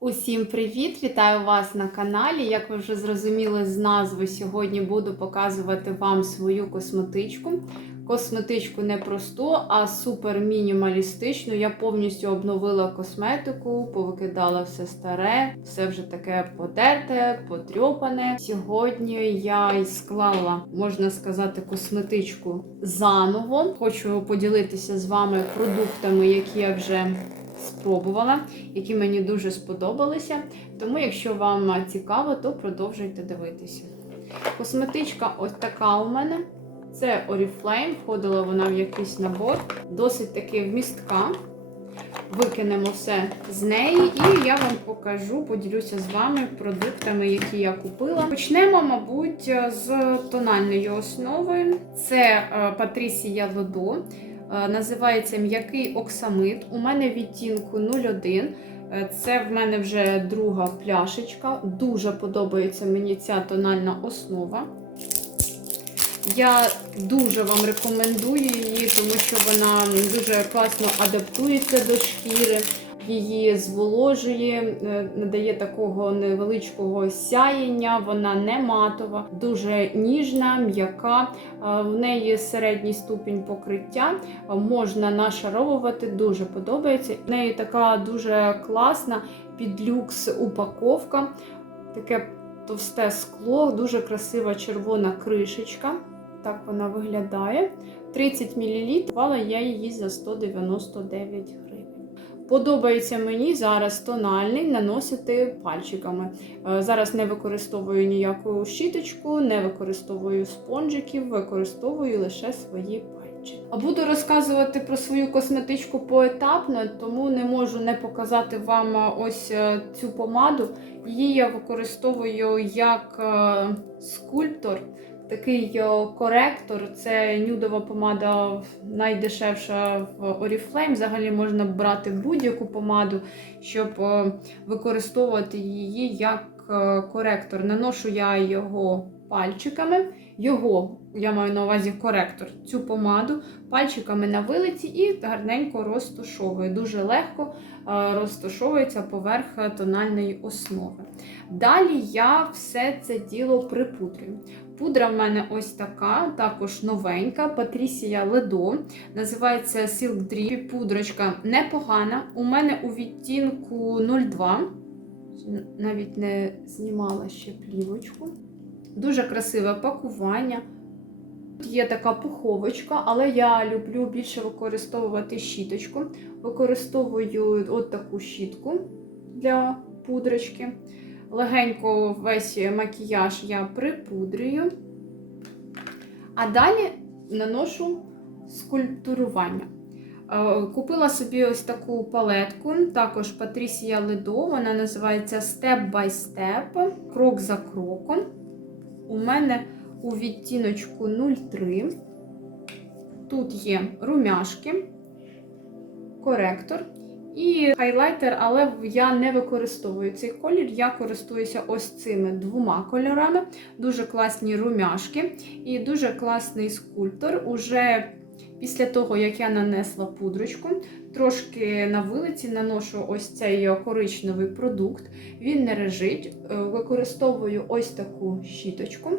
Усім привіт! Вітаю вас на каналі. Як ви вже зрозуміли з назви, сьогодні буду показувати вам свою косметичку. Косметичку не просту, а супер мінімалістичну. Я повністю обновила косметику, повикидала все старе, все вже таке потерте, потрьопане. Сьогодні я й склала, можна сказати, косметичку заново. Хочу поділитися з вами продуктами, які я вже спробувала, які мені дуже сподобалися. Тому, якщо вам цікаво, то продовжуйте дивитися. Косметичка ось така у мене. Це Oriflame, входила вона в якийсь набор, досить таки вмістка. Викинемо все з неї, і я вам покажу, поділюся з вами продуктами, які я купила. Почнемо, мабуть, з тональної основи. Це е, Patricia Lodo. Е, Називається м'який оксамит. У мене відтінку 01. Е, Це в мене вже друга пляшечка. Дуже подобається мені ця тональна основа. Я дуже вам рекомендую її, тому що вона дуже класно адаптується до шкіри, її зволожує, е, надає такого невеличкого сяєння, вона не матова, дуже ніжна, м'яка. Е, В неї середній ступінь покриття, е, можна нашаровувати, дуже подобається. В неї така дуже класна підлюкс упаковка, таке товсте скло, дуже красива червона кришечка. Так вона виглядає. 30 мл. Купувала я її за 199 гривень. Подобається мені зараз тональний наносити пальчиками. Е, Зараз не використовую ніяку щіточку, не використовую спонжиків, використовую лише свої пальчики. Буду розказувати про свою косметичку поетапно, тому не можу не показати вам е, ось е, цю помаду. Її я використовую як скульптор. Такий е, коректор, це нюдова помада найдешевша в Oriflame. Взагалі можна брати будь-яку помаду, щоб е, використовувати її як е, коректор. Наношу я його пальчиками. Його, я маю на увазі коректор, цю помаду пальчиками на вилиці і гарненько розташовую. Дуже легко розташовується поверх тональної основи. Далі я все це діло припудрюю. Пудра в мене ось така, також новенька, Патрісія Ледо. Називається Silk Drip. Пудрочка непогана. У мене у відтінку 02. Навіть не знімала ще плівочку. Дуже красиве пакування. Тут є така пуховочка, але я люблю більше використовувати щіточку. Використовую от таку щітку для пудрочки. Легенько весь макіяж я припудрюю. А далі наношу скульптурування. Е, Купила собі ось таку палетку, також Patricia Lido, вона називається Step by Step, крок за кроком. У мене у відтіночку 03. Тут є румяшки, коректор і хайлайтер, але я не використовую цей колір. Я користуюся ось цими двома кольорами. Дуже класні румяшки і дуже класний скульптор. Уже після того, як я нанесла пудрочку, трошки на вилиці наношу ось цей коричневий продукт. Він не режить. Е, Використовую ось таку щіточку.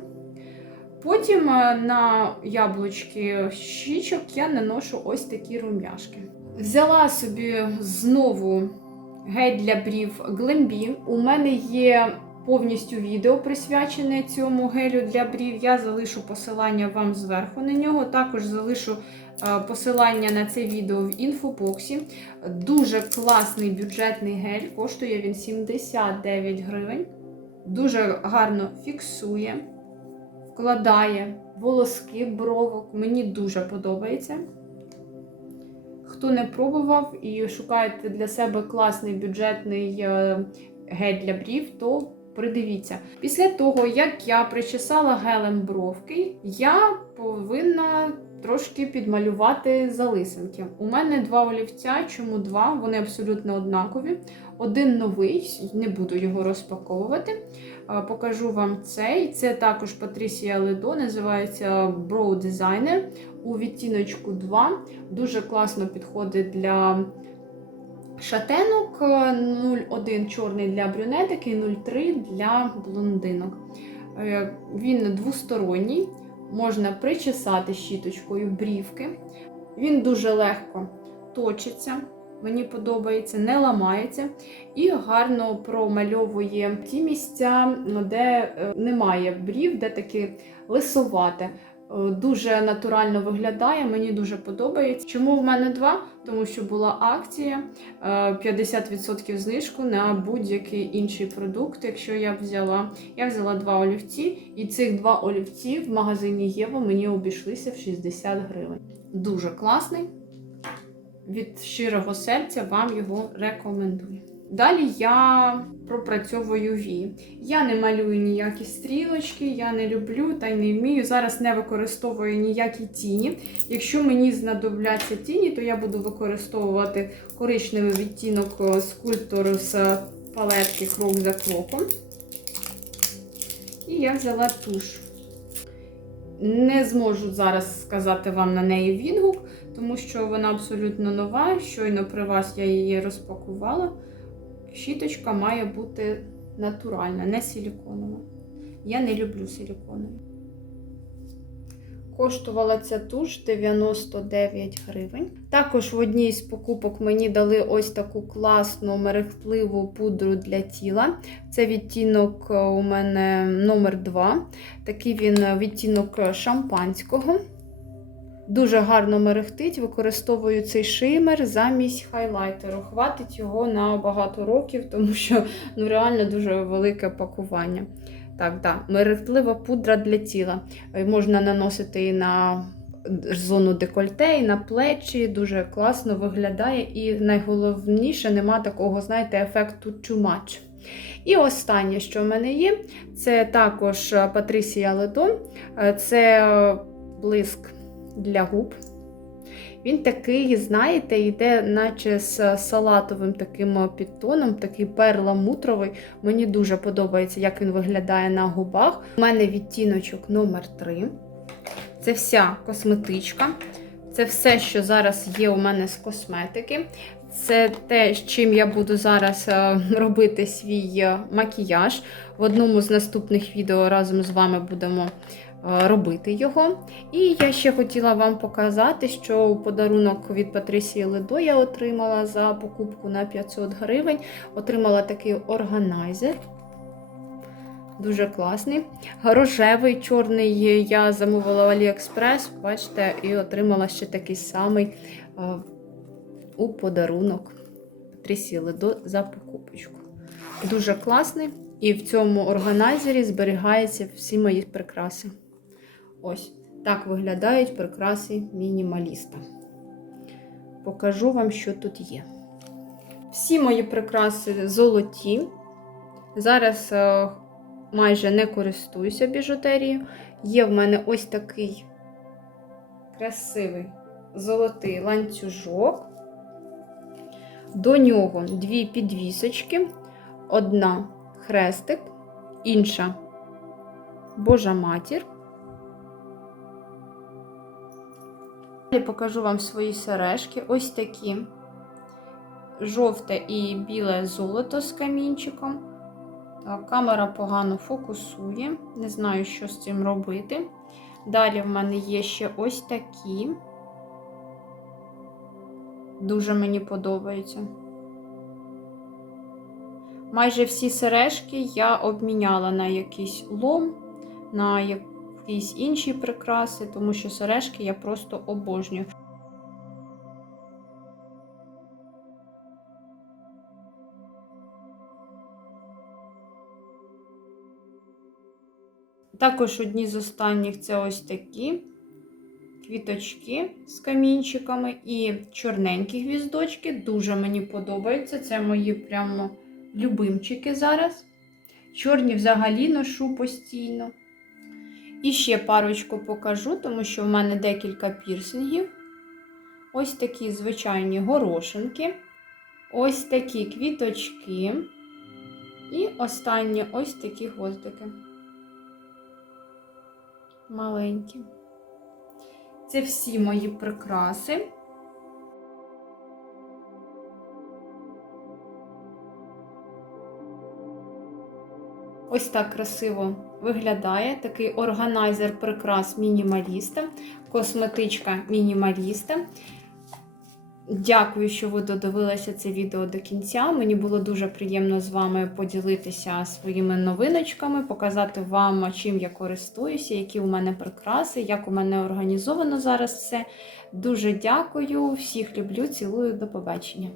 Потім е, на яблучки щічок я наношу ось такі рум'яшки. Взяла собі знову гель для брів Glambi. У мене є повністю відео присвячене цьому гелю для брів. Я залишу посилання вам зверху на нього. Також залишу е, посилання на це відео в інфобоксі. Дуже класний бюджетний гель, коштує він 79 гривень. Дуже гарно фіксує, вкладає волоски, бровок. Мені дуже подобається. Хто не пробував і шукаєте для себе класний бюджетний е, гель для брів, то придивіться. Після того, як я причесала гелем бровки, я повинна трошки підмалювати залисинки. У мене два олівця, чому два? Вони абсолютно однакові. Один новий, не буду його розпаковувати. Покажу вам цей. Це також Patricia Lido, називається Brow Designer у відтіночку 2. Дуже класно підходить для шатенок, е, 0,1 чорний для брюнеток і 0,3 для блондинок. Е, Він двосторонній, можна причесати щіточкою брівки. Він дуже легко точиться, мені подобається, не ламається і гарно промальовує ті місця, де е, немає брів, де таке лисовате. Е, Дуже натурально виглядає, мені дуже подобається. Чому в мене два? Тому що була акція е, 50% знижку на будь-який інший продукт. Якщо я б взяла, я взяла два олівці, і цих два олівці в магазині Єва мені обійшлися в 60 гривень. Дуже класний. Від щирого серця вам його рекомендую. Далі я пропрацьовую вії. Я не малюю ніякі стрілочки, я не люблю та й не вмію. Зараз не використовую ніякі тіні. Якщо мені знадобляться тіні, то я буду використовувати коричневий відтінок е, скульптор з палетки крок за кроком. І я взяла туш. Не зможу зараз сказати вам на неї відгук, тому що вона абсолютно нова. Щойно при вас я її розпакувала. Щіточка має бути натуральна, не силіконова. Я не люблю силіконові. Коштувала ця туш 99 гривень. Також в одній з покупок мені дали ось таку класну мерехтливу пудру для тіла. Це відтінок у мене номер 2. Такий він відтінок шампанського. Дуже гарно мерехтить, використовую цей шимер замість хайлайтеру. Хватить його на багато років, тому що ну, реально дуже велике пакування. Так, да, мерехтлива пудра для тіла. Е, Можна наносити і на зону декольте, і на плечі. Дуже класно виглядає. І найголовніше, нема такого, знаєте, ефекту much. І останнє, що в мене є, це також Patricia Ледон. Це е, блиск для губ. Він такий, знаєте, йде, наче з салатовим таким підтоном, такий перламутровий. Мені дуже подобається, як він виглядає на губах. У мене відтіночок номер 3 Це вся косметичка. Це все, що зараз є у мене з косметики. Це те, з чим я буду зараз е, робити свій е, макіяж. В одному з наступних відео разом з вами будемо е, робити його. І я ще хотіла вам показати, що подарунок від Патрісії Ледо я отримала за покупку на 500 гривень. Отримала такий органайзер. Дуже класний. Рожевий, чорний я замовила в Aliexpress, бачите, і отримала ще такий самий е, у подарунок Патрісії Ледо за покупочку. Дуже класний. І в цьому органайзері зберігаються всі мої прикраси. Ось так виглядають прикраси мінімаліста. Покажу вам, що тут є. Всі мої прикраси золоті. Зараз е, майже не користуюся біжутерією. Є в мене ось такий красивий золотий ланцюжок. До нього дві підвісочки, одна хрестик, інша Божа матір. Далі покажу вам свої сережки. Ось такі жовте і біле золото з камінчиком. Так, камера погано фокусує. Не знаю, що з цим робити. Далі в мене є ще ось такі. Дуже мені подобаються. Майже всі сережки я обміняла на якийсь лом, на якісь інші прикраси, тому що сережки я просто обожнюю. Також одні з останніх це ось такі квіточки з камінчиками і чорненькі гвіздочки. Дуже мені подобаються. Це мої прямо любимчики зараз. Чорні взагалі ношу постійно. І ще парочку покажу, тому що в мене декілька пірсингів. Ось такі звичайні горошинки. Ось такі квіточки. І останні ось такі гвоздики. Маленькі. Це всі мої прикраси. Ось так красиво виглядає такий органайзер прикрас мінімаліста, косметичка мінімаліста. Дякую, що ви додивилися це відео до кінця. Мені було дуже приємно з вами поділитися своїми новиночками, показати вам, чим я користуюся, які у мене прикраси, як у мене організовано зараз все. Дуже дякую, всіх люблю, цілую, до побачення.